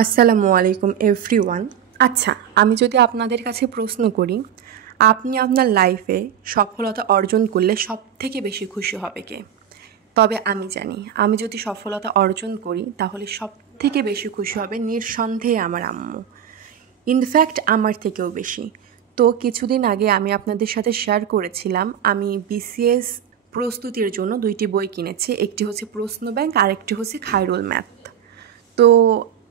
আসসালামু আলাইকুম এভরিওয়ান। আচ্ছা, আমি যদি আপনাদের কাছে প্রশ্ন করি, আপনি আপনার লাইফে সফলতা অর্জন করলে সবথেকে বেশি খুশি হবে কে? তবে আমি জানি, আমি যদি সফলতা অর্জন করি তাহলে সবথেকে বেশি খুশি হবে নিঃসন্দেহে আমার আম্মু। ইনফ্যাক্ট আমার থেকেও বেশি। তো কিছুদিন আগে আমি আপনাদের সাথে শেয়ার করেছিলাম আমি বিসিএস প্রস্তুতির জন্য 2টি বই কিনেছি। একটি হচ্ছে প্রশ্ন ব্যাংক আর একটি হচ্ছে খায়রুল ম্যাথ। তো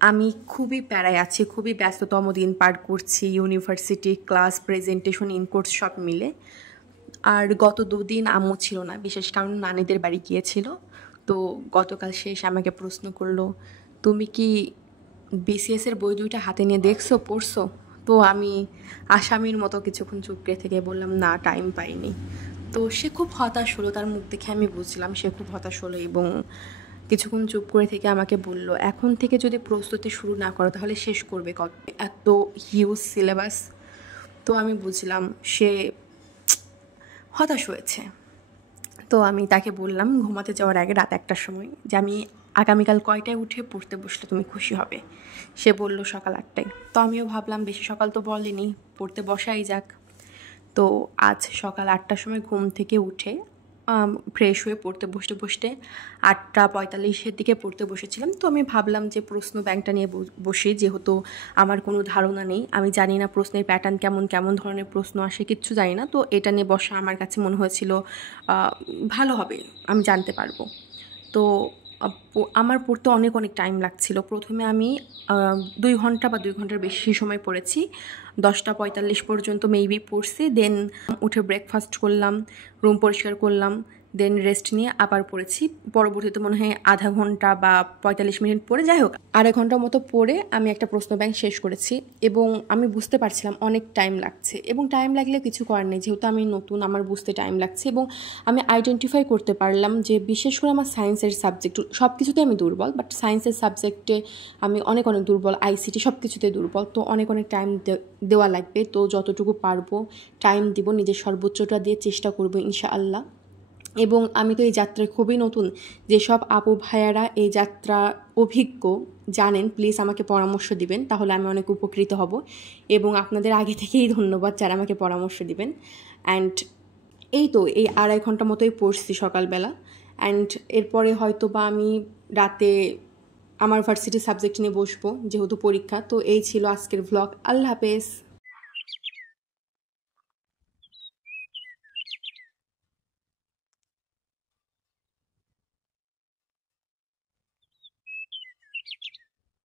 আমি খুবই প্যারায় আছি, খুবই ব্যস্ততম দিন পার করছি, ইউনিভার্সিটি ক্লাস, প্রেজেন্টেশন, ইনকোর্স সব মিলে। আর গত 2 দিন আম্মু ছিল না, বিশেষ কারণ নানিদের বাড়ি গিয়েছিল। তো গতকাল সে এসে আমাকে প্রশ্ন করলো, তুমি কি বিসিএসের বই 2টা হাতে নিয়ে দেখছো, পড়ছো? তো আমি আসামির মতো কিছুক্ষণ চুপ করে থেকে বললাম, না, টাইম পাইনি। তো সে খুব হতাশ হলো, তার মুখ দেখে আমি বুঝলাম সে খুব হতাশ হলো এবং কিছুক্ষণ চুপ করে থেকে আমাকে বলল, এখন থেকে যদি প্রস্তুতি শুরু না করো তাহলে শেষ করবে কত? এত হিউজ সিলেবাস। তো আমি বুঝলাম সে হতাশ হয়েছে। তো আমি তাকে বললাম ঘুমাতে যাওয়ার আগে রাত 1টার সময় যে আমি আগামীকাল কয়টায় উঠে পড়তে বসলে তুমি খুশি হবে? সে বলল সকাল 8টায়। তো আমিও ভাবলাম বেশি সকাল তো বলেনি, পড়তে বসাই যাক। তো আজ সকাল 8টার সময় ঘুম থেকে উঠে ফ্রেশ হয়ে পড়তে বসতে 8টা 45-এর দিকে পড়তে বসেছিলাম। তো আমি ভাবলাম যে প্রশ্ন ব্যাংকটা নিয়ে বসি, যেহেতু আমার কোনো ধারণা নেই, আমি জানি না প্রশ্নের প্যাটার্ন কেমন, কেমন ধরনের প্রশ্ন আসে, কিচ্ছু জানি না। তো এটা নিয়ে বসা আমার কাছে মনে হয়েছিল ভালো হবে, আমি জানতে পারবো। তো আমার পড়তে অনেক টাইম লাগছিল। প্রথমে আমি 2 ঘন্টা বা 2 ঘন্টার বেশি সময় পড়েছি। 10টা 45 পর্যন্ত মেবি পড়ছি। দেন উঠে ব্রেকফাস্ট করলাম, রুম পরিষ্কার করলাম, দেন রেস্ট নিয়ে আবার পড়েছি। পরবর্তীতে মনে হয় আধা ঘন্টা বা 45 মিনিট পড়ে, যাই হোক 2.5 ঘন্টার মতো পড়ে আমি একটা প্রশ্ন ব্যাংক শেষ করেছি। এবং আমি বুঝতে পারছিলাম অনেক টাইম লাগছে, এবং টাইম লাগলে কিছু করার নেই, যেহেতু আমি নতুন, আমার বুঝতে টাইম লাগছে। এবং আমি আইডেন্টিফাই করতে পারলাম যে বিশেষ করে আমার সায়েন্সের সাবজেক্ট, সব কিছুতে আমি দুর্বল, বাট সায়েন্সের সাবজেক্টে আমি অনেক দুর্বল, আইসিটি সব কিছুতে দুর্বল। তো অনেক টাইম দেওয়া লাগবে। তো যতটুকু পারবো টাইম দিব, নিজের সর্বোচ্চটা দিয়ে চেষ্টা করবো ইনশাআল্লাহ। এবং আমি তো এই যাত্রায় খুবই নতুন, যেসব আপু ভাইয়ারা এই যাত্রা অভিজ্ঞ জানেন, প্লিজ আমাকে পরামর্শ দিবেন, তাহলে আমি অনেক উপকৃত হব। এবং আপনাদের আগে থেকেই ধন্যবাদ যারা আমাকে পরামর্শ দিবেন। অ্যান্ড এই তো এই 2.5 ঘন্টা মতোই পড়ছি সকালবেলা। অ্যান্ড এরপরে হয়তো বা আমি রাতে আমার ভার্সিটি সাবজেক্ট নিয়ে বসবো, যেহেতু পরীক্ষা। তো এই ছিল আজকের ভ্লগ। আল্লাহ হাফেজ।